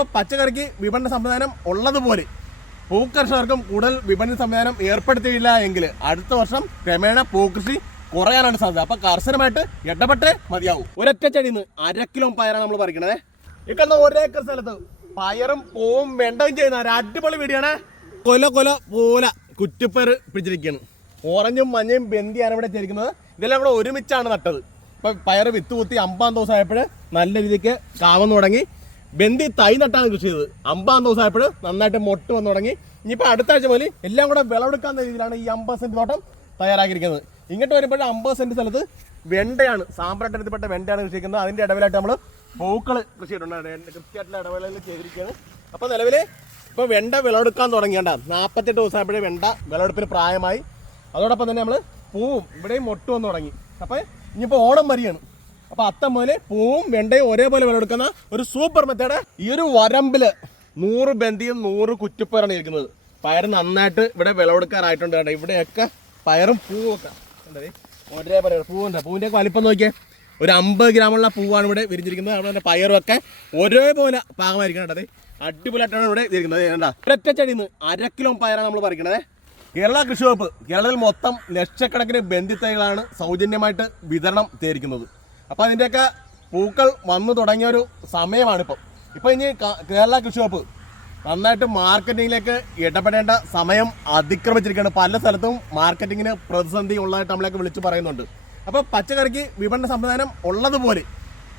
പച്ചക്കറിക്ക് വിപണന സംവിധാനം ഉള്ളതുപോലെ പൂക്കർഷകർക്കും കൂടുതൽ വിപണന സംവിധാനം ഏർപ്പെടുത്തിയില്ല എങ്കിൽ അടുത്ത വർഷം ക്രമേണ പൂക്കൃഷി കുറയാനാണ് സാധ്യത. അപ്പൊ കർശനമായിട്ട് ഇടപെട്ടേ മതിയാവും. ഒരൊറ്റ ചെടിന്ന് അര കിലോ പയറാണ് നമ്മൾ പറിക്കണത്. ഇക്കുന്ന ഒരേക്കർ സ്ഥലത്ത് പയറും പൂവും വെണ്ടയും ചെയ്യുന്ന ഒരു അടിപൊളി വീടിയാണ് കൊല കൊല പോലെ കുറ്റിപ്പയർ പിടിച്ചിരിക്കുകയാണ്. ഓറഞ്ചും മഞ്ഞയും ബന്ദിയാണ് ഇവിടെ ചേരിക്കുന്നത് ഇതെല്ലാം കൂടെ ഒരുമിച്ചാണ് നട്ടത്. ഇപ്പൊ പയർ വിത്ത് കുത്തി അമ്പതാം ദിവസം ആയപ്പോൾ നല്ല രീതിക്ക് കാവന്ന് തുടങ്ങി. ബന്ദി തൈ നട്ടാണ് കൃഷി ചെയ്തത്. അമ്പതാം ദിവസം ആയപ്പോൾ നന്നായിട്ട് മൊട്ട് വന്നു തുടങ്ങി. ഇനിയിപ്പോൾ അടുത്ത ആഴ്ച മുതൽ എല്ലാം കൂടെ വിളവെടുക്കാവുന്ന രീതിയിലാണ് ഈ അമ്പത് സെന്റ് തോട്ടം തയ്യാറാക്കിയിരിക്കുന്നത്. ഇങ്ങോട്ട് വരുമ്പോൾ അമ്പത് സെന്റ് സ്ഥലത്ത് വെണ്ടയാണ് സാമ്പ്രാട്ടത്തിൽപ്പെട്ട വെണ്ടയാണ് കൃഷി ചെയ്യുന്നത്. അതിന്റെ ഇടവിലായിട്ട് നമ്മൾ പൂക്കൾ കൃഷി ചെയ്തിട്ടുണ്ട്. കൃത്യമായിട്ടുള്ള ഇടവേളയിൽ ചെയ്തിരിക്കുകയാണ്. അപ്പോൾ നിലവിൽ ഇപ്പോൾ വെണ്ട വിളവെടുക്കാൻ തുടങ്ങിയണ്ട. നാൽപ്പത്തെട്ട് ദിവസമായപ്പോഴേ വെണ്ട വിളവെടുപ്പിന് പ്രായമായി. അതോടൊപ്പം തന്നെ നമ്മൾ പൂവും ഇവിടെയും മൊട്ട് വന്ന് തുടങ്ങി. അപ്പോൾ ഇനിയിപ്പോൾ ഓണം വരികയാണ്. അപ്പോൾ അത്തം പൂവും വെണ്ടയും ഒരേപോലെ വിളവെടുക്കുന്ന ഒരു സൂപ്പർ മെത്തേഡ്. ഈ ഒരു വരമ്പിൽ നൂറ് ബന്ധിയും നൂറ് കുറ്റിപ്പയറാണ് ഇരിക്കുന്നത്. പയർ നന്നായിട്ട് ഇവിടെ വിളവെടുക്കാനായിട്ടുണ്ട് കേട്ടോ. ഇവിടെയൊക്കെ പയറും പൂവും കണ്ടതേ ഒരേപോലെ പൂവുണ്ട് പൂവിന്റെ വലിപ്പം നോക്കിയേ. ഒരു അമ്പത് ഗ്രാമുള്ള പൂവാണ് ഇവിടെ വിരിഞ്ഞിരിക്കുന്നത്. അവിടെ തന്നെ പയറും ഒക്കെ ഒരേപോലെ പാകമായിരിക്കണം കേട്ടത് അടിപൊളിയായിട്ടാണ് ഇവിടെ ഇരിക്കുന്നത് വേണ്ട ഒരൊറ്റ ചെടിയിൽ നിന്ന് അര കിലോ പയറാണ് നമ്മൾ പറിക്കണത്. കേരള കൃഷി വകുപ്പ് കേരളത്തിൽ മൊത്തം ലക്ഷക്കണക്കിന് ബന്ധിത്തൈകളാണ് സൗജന്യമായിട്ട് വിതരണം ചെയ്തിരിക്കുന്നത്. അപ്പോൾ അതിന്റെയൊക്കെ പൂക്കൾ വന്നു തുടങ്ങിയ ഒരു സമയമാണിപ്പം. ഇപ്പോൾ ഇനി കേരള കൃഷി വകുപ്പ് നന്നായിട്ട് മാർക്കറ്റിങ്ങിലേക്ക് ഇടപെടേണ്ട സമയം അതിക്രമിച്ചിരിക്കുകയാണ്. പല സ്ഥലത്തും മാർക്കറ്റിങ്ങിന് പ്രതിസന്ധി ഉള്ളതായിട്ട് നമ്മളെയൊക്കെ വിളിച്ചു പറയുന്നുണ്ട്. അപ്പോൾ പച്ചക്കറിക്ക് വിപണന സംവിധാനം ഉള്ളതുപോലെ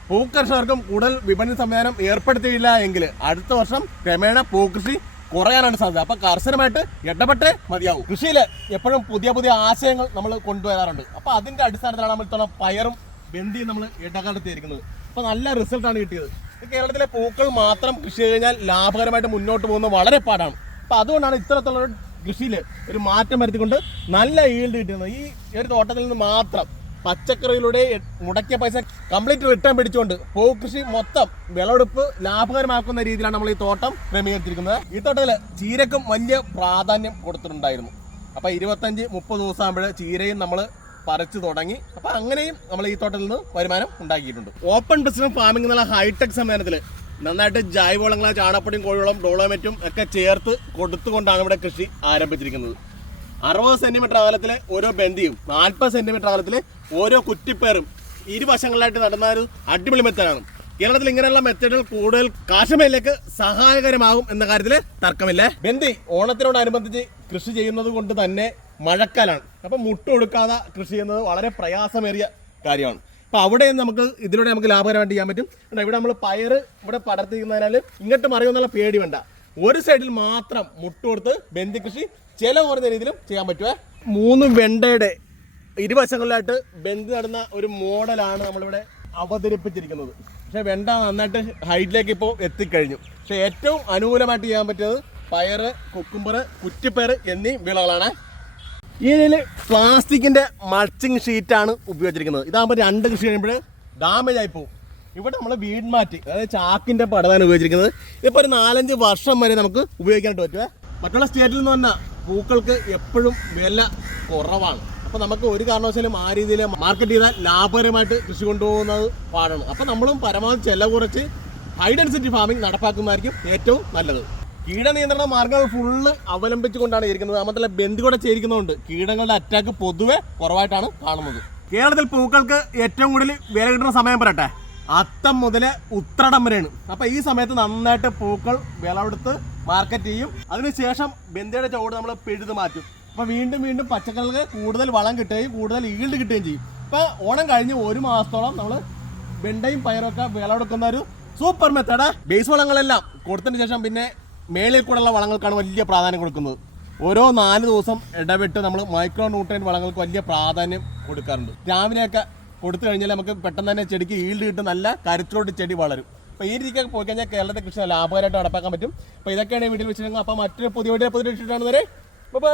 പൂക്കർഷകർക്കും കൂടുതൽ വിപണന സംവിധാനം ഏർപ്പെടുത്തിയില്ല എങ്കിൽ അടുത്ത വർഷം ക്രമേണ പൂക്കൃഷി കുറയാനാണ് സാധ്യത. അപ്പൊ കർശനമായിട്ട് ഇടപെട്ടേ മതിയാവും. കൃഷിയിൽ എപ്പോഴും പുതിയ പുതിയ ആശയങ്ങൾ നമ്മൾ കൊണ്ടുവരാറുണ്ട്. അപ്പൊ അതിന്റെ അടിസ്ഥാനത്തിലാണ് നമ്മൾ ഇത്തവണ പയറും വെണ്ടിയും നമ്മൾ ഇടകലർത്തിയിരിക്കുന്നത് അപ്പൊ നല്ല റിസൾട്ടാണ് കിട്ടിയത്. കേരളത്തിലെ പൂക്കൾ മാത്രം കൃഷി കഴിഞ്ഞാൽ ലാഭകരമായിട്ട് മുന്നോട്ട് പോകുന്നത് വളരെ പാടാണ്. അപ്പൊ അതുകൊണ്ടാണ് ഇത്തരത്തിലുള്ള കൃഷിയിൽ ഒരു മാറ്റം വരുത്തിക്കൊണ്ട് നല്ല ഈൽഡ് കിട്ടുന്നത്. ഈ ഒരു തോട്ടത്തിൽ നിന്ന് മാത്രം പച്ചക്കറിയിലൂടെ മുടക്കിയ പൈസ കംപ്ലീറ്റ് റിട്ടേൺ പിടിച്ചുകൊണ്ട് പൂക്കൃഷി മൊത്തം വിളവെടുപ്പ് ലാഭകരമാക്കുന്ന രീതിയിലാണ് നമ്മൾ ഈ തോട്ടം ക്രമീകരിച്ചിരിക്കുന്നത്. ഈ തോട്ടത്തിൽ ചീരക്കും വലിയ പ്രാധാന്യം കൊടുത്തിട്ടുണ്ടായിരുന്നു. അപ്പോൾ ഇരുപത്തഞ്ച് മുപ്പത് ദിവസം ആകുമ്പോൾ ചീരയും നമ്മൾ പറിച്ചു തുടങ്ങി. അപ്പോൾ അങ്ങനെയും നമ്മൾ ഈ തോട്ടത്തിൽ നിന്ന് വരുമാനം ഉണ്ടാക്കിയിട്ടുണ്ട്. ഓപ്പൺ ബിസിനസ് ഫാമിംഗ് എന്നുള്ള ഹൈടെക് സംവിധാനത്തിൽ നന്നായിട്ട് ജൈവവളങ്ങൾ ചാണപ്പൊടിയും കോഴിവളം ഡോളോമെറ്റും ഒക്കെ ചേർത്ത് കൊടുത്തുകൊണ്ടാണ് ഇവിടെ കൃഷി ആരംഭിച്ചിരിക്കുന്നത്. അറുപത് സെന്റിമീറ്റർ അകലത്തിലെ ഓരോ ബന്ധിയും നാൽപ്പത് സെന്റിമീറ്റർ അകലത്തിലെ ഓരോ കുറ്റിപ്പേറും ഇരുവശങ്ങളിലായിട്ട് നടന്ന ഒരു അടിപൊളി മെത്തേഡാണ് കേരളത്തിൽ ഇങ്ങനെയുള്ള മെത്തേഡുകൾ കൂടുതൽ കാശ്മീരിലേക്ക് സഹായകരമാകും എന്ന കാര്യത്തിൽ തർക്കമില്ലേ. ബന്ദി ഓണത്തിനോടനുബന്ധിച്ച് കൃഷി ചെയ്യുന്നത് കൊണ്ട് തന്നെ മഴക്കാലാണ്. അപ്പം മുട്ട കൊടുക്കാതെ കൃഷി ചെയ്യുന്നത് വളരെ പ്രയാസമേറിയ കാര്യമാണ്. അപ്പോൾ അവിടെ നമുക്ക് ഇതിലൂടെ നമുക്ക് ലാഭകരമായിട്ട് ചെയ്യാൻ പറ്റും. ഇവിടെ നമ്മൾ പയർ ഇവിടെ പടർത്തിക്കുന്നതിനാൽ ഇങ്ങോട്ട് മറിയുമെന്നുള്ള പേടി വേണ്ട. ഒരു സൈഡിൽ മാത്രം മുട്ട കൊടുത്ത് ബന്ദി കൃഷി ചില കുറഞ്ഞ രീതിയിലും ചെയ്യാൻ പറ്റുമേ മൂന്ന് വെണ്ടയുടെ ഇരുവശങ്ങളിലായിട്ട് ബന്ധി നടന്ന ഒരു മോഡലാണ് നമ്മളിവിടെ അവതരിപ്പിച്ചിരിക്കുന്നത്. പക്ഷേ വെണ്ട നന്നായിട്ട് ഹൈറ്റിലേക്ക് ഇപ്പോൾ എത്തിക്കഴിഞ്ഞു. പക്ഷേ ഏറ്റവും അനുകൂലമായിട്ട് ചെയ്യാൻ പറ്റിയത് പയറ് കുക്കുംബർ കുറ്റിപ്പയർ എന്നീ വിളകളാണ്. ഇതിൽ പ്ലാസ്റ്റിക്കിന്റെ മൾച്ചിങ് ഷീറ്റാണ് ഉപയോഗിച്ചിരിക്കുന്നത്. ഇതാകുമ്പോൾ രണ്ട് കൃഷി കഴിയുമ്പോൾ ഡാമേജ് ആയി പോകും. ഇവിടെ നമ്മൾ വീട് മാറ്റി അതായത് ചാക്കിന്റെ പടതാണ് ഉപയോഗിച്ചിരിക്കുന്നത്. ഇപ്പോൾ ഒരു നാലഞ്ച് വർഷം വരെ നമുക്ക് ഉപയോഗിക്കാനായിട്ട് പറ്റുമേ മറ്റുള്ള സ്റ്റേറ്റിൽ നിന്ന് പറഞ്ഞാൽ പൂക്കൾക്ക് എപ്പോഴും വില കുറവാണ്. അപ്പോൾ നമുക്ക് ഒരു കാരണവശാലും ആ രീതിയിൽ മാർക്കറ്റ് ചെയ്താൽ ലാഭകരമായിട്ട് കൃഷി കൊണ്ടുപോകുന്നത് പാടാണ്. അപ്പോൾ നമ്മളും പരമാവധി ചെലവ് കുറച്ച് ഹൈ ഡെൻസിറ്റി ഫാമിംഗ് നടപ്പാക്കുന്നതായിരിക്കും ഏറ്റവും നല്ലത്. കീടനിയന്ത്രണ മാർഗങ്ങൾ ഫുള്ള് അവലംബിച്ചുകൊണ്ടാണ് ഇരിക്കുന്നത്. മാത്രമല്ല ബന്ധു കൂടെ ചേരിക്കുന്നതുകൊണ്ട് കീടങ്ങളുടെ അറ്റാക്ക് പൊതുവെ കുറവായിട്ടാണ് കാണുന്നത്. കേരളത്തിൽ പൂക്കൾക്ക് ഏറ്റവും കൂടുതൽ വില കിട്ടുന്ന സമയം പറയട്ടെ. അത്തം മുതൽ ഉത്രടം വരെയാണ്. അപ്പൊ ഈ സമയത്ത് നന്നായിട്ട് പൂക്കൾ വിളവെടുത്ത് മാർക്കറ്റ് ചെയ്യും. അതിനുശേഷം ബന്ധിയുടെ ചുവട് നമ്മൾ പിഴുത് മാറ്റും. അപ്പൊ വീണ്ടും വീണ്ടും പച്ചക്കറികൾക്ക് കൂടുതൽ വളം കിട്ടുകയും കൂടുതൽ ഈൽഡ് കിട്ടുകയും ചെയ്യും. ഇപ്പൊ ഓണം കഴിഞ്ഞ് ഒരു മാസത്തോളം നമ്മൾ വെണ്ടയും പയറും ഒക്കെ വിളവെടുക്കുന്ന ഒരു സൂപ്പർ മെത്തേഡ് ബേസ് വളങ്ങളെല്ലാം കൊടുത്തതിന് ശേഷം പിന്നെ മേളിൽ കൂടെയുള്ള വളങ്ങൾക്കാണ് വലിയ പ്രാധാന്യം കൊടുക്കുന്നത്. ഓരോ നാല് ദിവസം ഇടവിട്ട് നമ്മൾ മൈക്രോ ന്യൂട്രിയൻ വളങ്ങൾക്ക് വലിയ പ്രാധാന്യം കൊടുക്കാറുണ്ട്. രാവിലെയൊക്കെ കൊടുത്തു കഴിഞ്ഞാൽ നമുക്ക് പെട്ടെന്ന് തന്നെ ചെടിക്ക് ഈൽഡ് കിട്ടും നല്ല കരുത്തിലോട്ട് ചെടി വളരും. അപ്പോൾ ഈ രീതിക്കൊക്കെ പോയി കഴിഞ്ഞാൽ കേരളത്തെ കൃഷി ലാഭകരമായിട്ട് നടപ്പാക്കാൻ പറ്റും. അപ്പോൾ ഇതൊക്കെയാണ് വീട്ടിൽ വെച്ചിട്ടുണ്ടെങ്കിൽ അപ്പോൾ മറ്റൊരു പുതിയ വീട്ടിലെ പുതിയ ഇട്ടിട്ടാണ് വരെ ബൈ